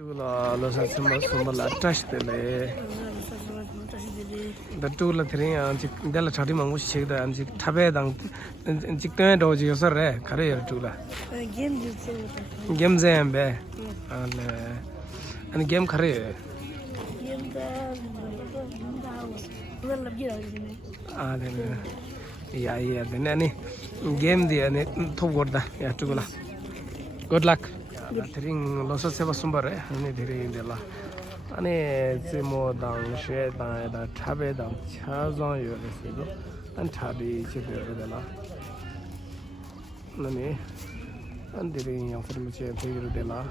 Tula losa sumba sumba la touch dele. The tula three and della chati mangu shake the and tabe dang chicken doji osare career tula. Game zambe and game career. Yeah, the nanny game the top word. Yeah, tula. Good luck. Tering losa seva sumbare ani dhiri indela ani zemo dang she dang da chabe dang cha zong yo le se do an chabe che de de la nani an dhiri yang firme che pe yo de la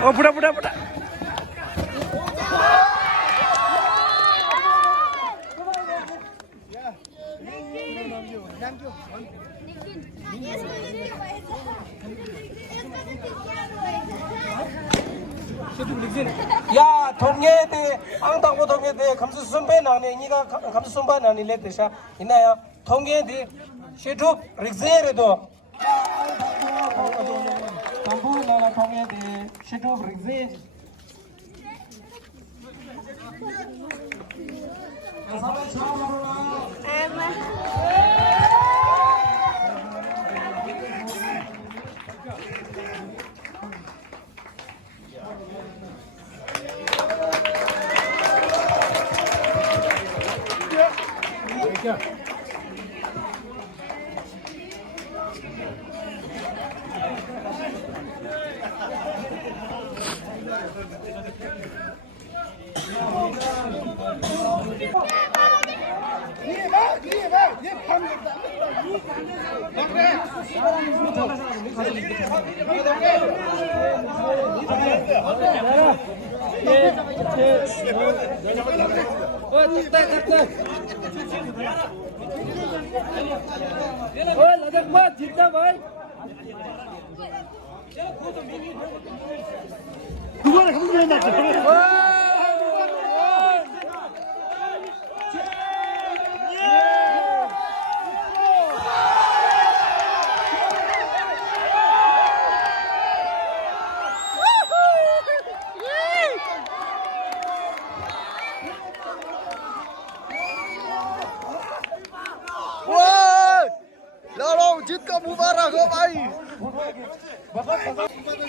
Oh, budak. Ya, thongye de ang tang ko thongye de khamsu sumbe na ne ni ga khamsu sumba na ni le de sha ina ya thongye de shetup rigze re do Tambu lala thongye de shitu bringse.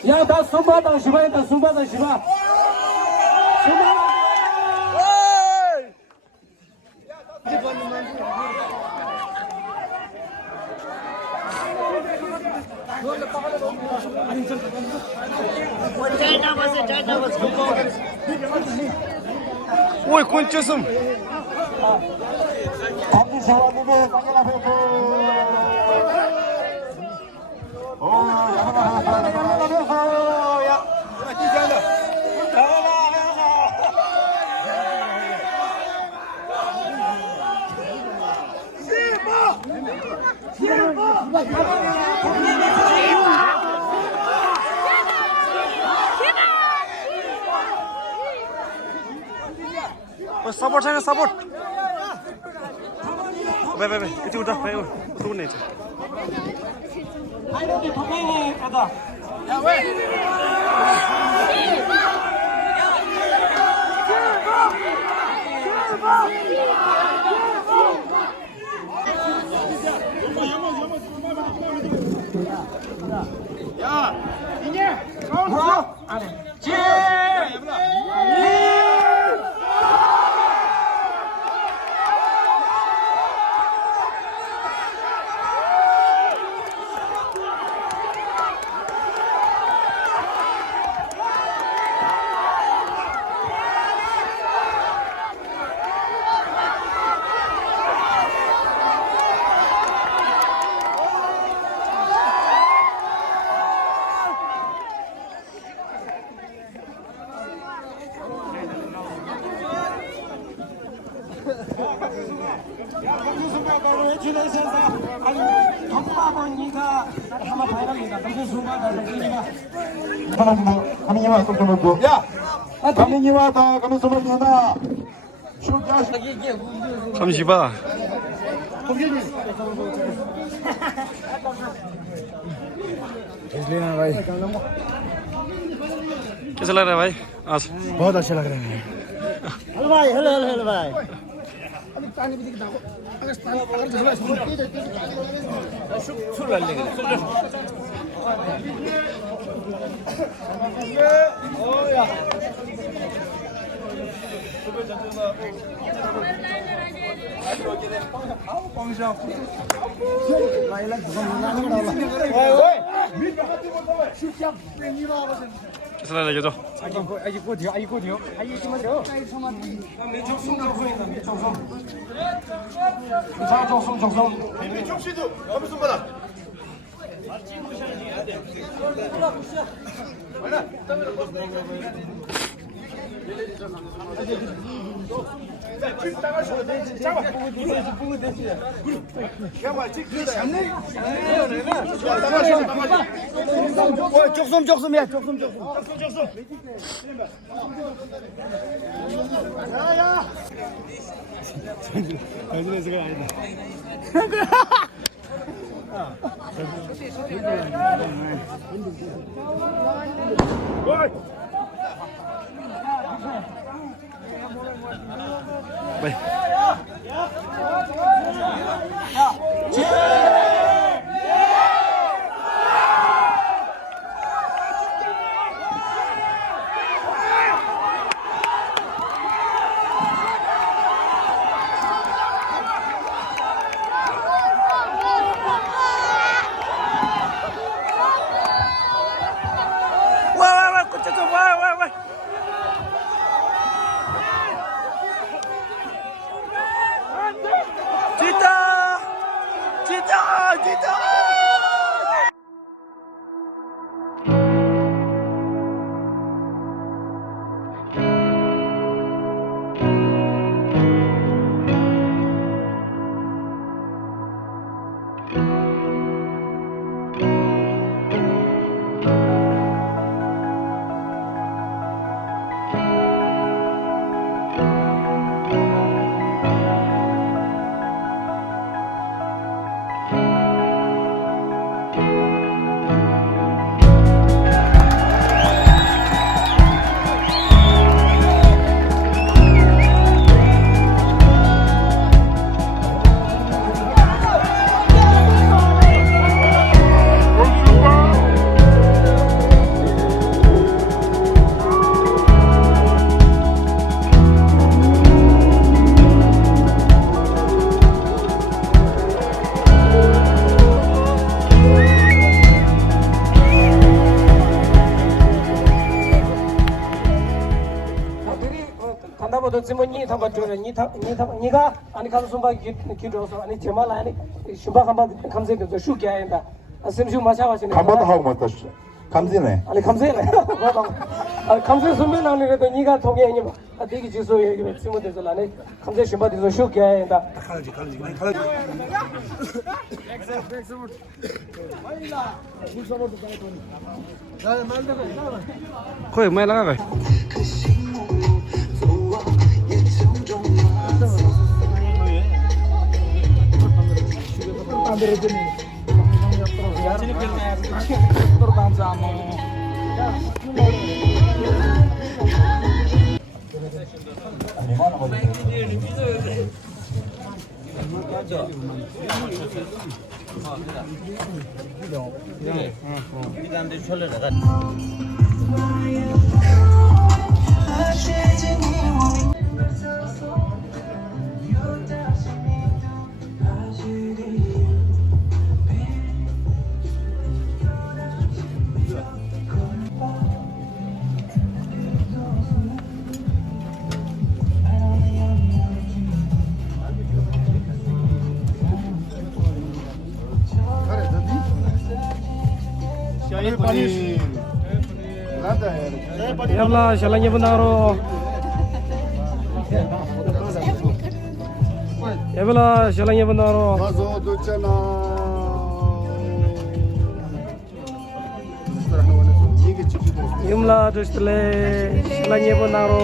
Ya da sumba da shiba da sumba da shiba. Ой, кончесом. Support saya support. Baik, itu udah, baik, turun aja. Ayo di pemain ada. Ya weh. Ya, ini. Kau ada. kami nyewa untuk menunggu. Ya, kami nyewa kami semua nyewa. Sudah. 잠시봐. कैसा लग रहा है भाई आज? बहुत अच्छा लग रहा है। हेलो भाई, हेलो हेलो हेलो भाई। कैसा लग रहा है जो? 조금 야, 조금. 야야. 당신의 아니다. 단다보다 지문이 담아 줘라. 니가 아니 가서 숨바 기도서 아니 제말 아니 숨바 한번 감세도 슈게 한다. 아심주 마샤와시네. 한번더 하고 맞다. 감지네. 아니 감세네. 아 감세 숨면 아니래도 니가 통해니 뭐. 아 되게 지소 얘기 지문 되서 아니 감세 숨바 되서 슈게 한다. 칼지. 거의 뭐 나가. Yalla shalanya benaro. Yalla shalanya benaro. Yumla dostle shalanya benaro.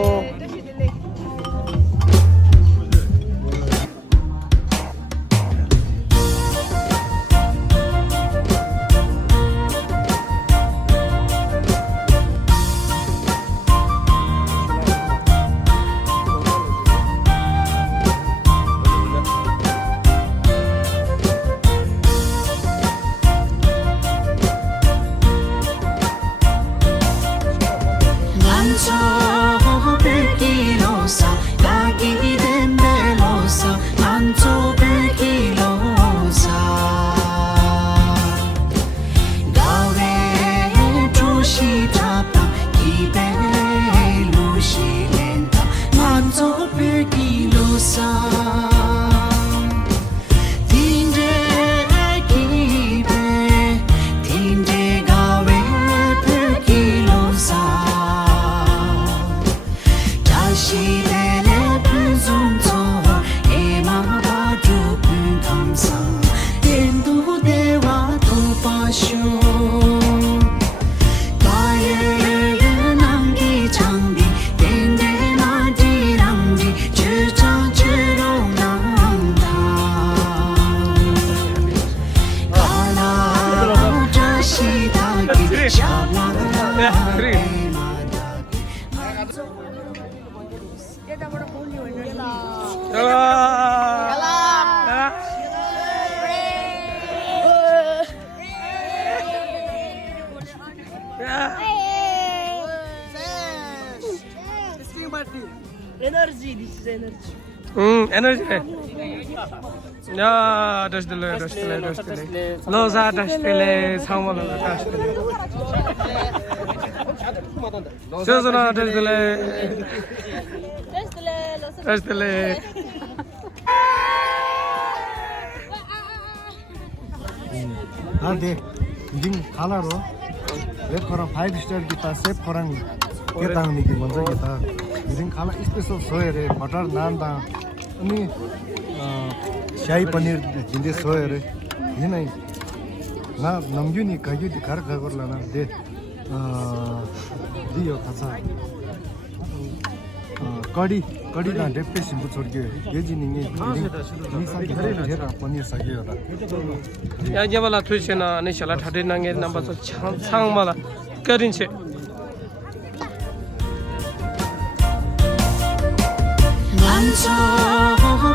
Yeah, three. Energy, this is energy. Energy. Yeah, dash delay. Loza dash delay. Someone dash delay. Suzana dash delay. Dash delay. 네, 링 하나로 랩커랑 5스타일 기타 셉커랑 개당 니기 먼저 기타 링 하나 스페셜 소에레 버터 난다 아니 샤이 पनीर जिंदे सोएरे यिनै ना नमजुनी काजुदी घर घरलाना दे दियो खासा कडी ना डेप्टे सिम्बु छोड्के गेजिनिङे निसा घेरा पनीर सकियो र 야 이제발라 투시나 아니 샬라 타데낭게 남바서 상마라 거린체 만져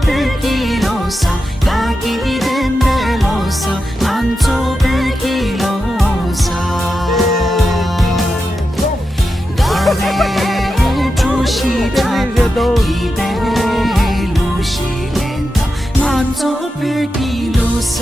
불기로사 가기된 멜로사 만져 불기로사 가베 주시다 이베 루시렌다 만져 불기로사